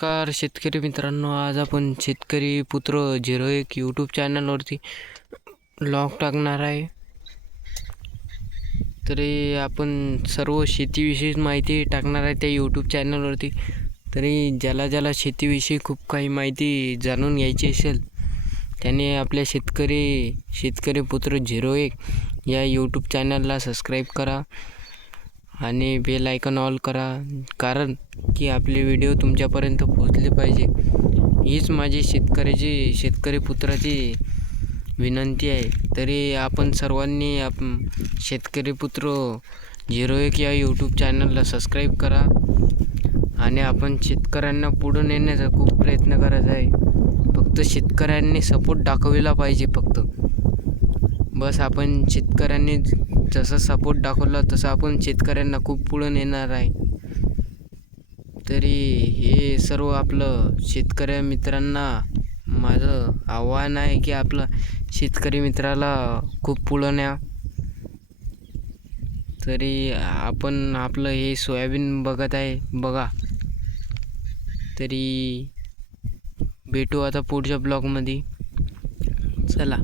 नमस्कार शेतकरी मित्रांनो, आज आपण शेतकरी पुत्र 01 यूट्यूब चॅनलवरती ब्लॉग टाकणार आहे. तरी आपण सर्व शेतीविषयी माहिती टाकणार आहे त्या यूट्यूब चॅनलवरती. तरी ज्याला शेतीविषयी खूप काही माहिती जाणून घ्यायची असेल त्याने आपल्या शेतकरी पुत्र 01 या यूट्यूब चॅनलला सबस्क्राईब करा आणि बेल आयकॉन ऑल करा, कारण की आपले व्हिडिओ तुमच्यापर्यंत पोहोचले पाहिजे. हीच माझी शेतकरी पुत्राची विनंती आहे. तरी आपण सर्वांनी शेतकरी पुत्र 01 या यूट्यूब चॅनलला सबस्क्राईब करा आणि आपण शेतकऱ्यांना पुढे नेण्याचा खूप प्रयत्न करायचा आहे. फक्त शेतकऱ्यांनी सपोर्ट दाखविला पाहिजे. फक्त बस आपण शेतकऱ्यांनी जसं सपोर्ट दाखवला तसं आपण शेतकऱ्यांना खूप पुढे नेणार आहे. तरी हे सर्व आपलं शेतकरी मित्रांना माझं आव्हान आहे की आपलं शेतकरी मित्राला खूप पुढं न्या. तरी आपण आपलं हे सोयाबीन बघत आहे बघा. तरी भेटू आता पुढच्या ब्लॉगमध्ये. चला.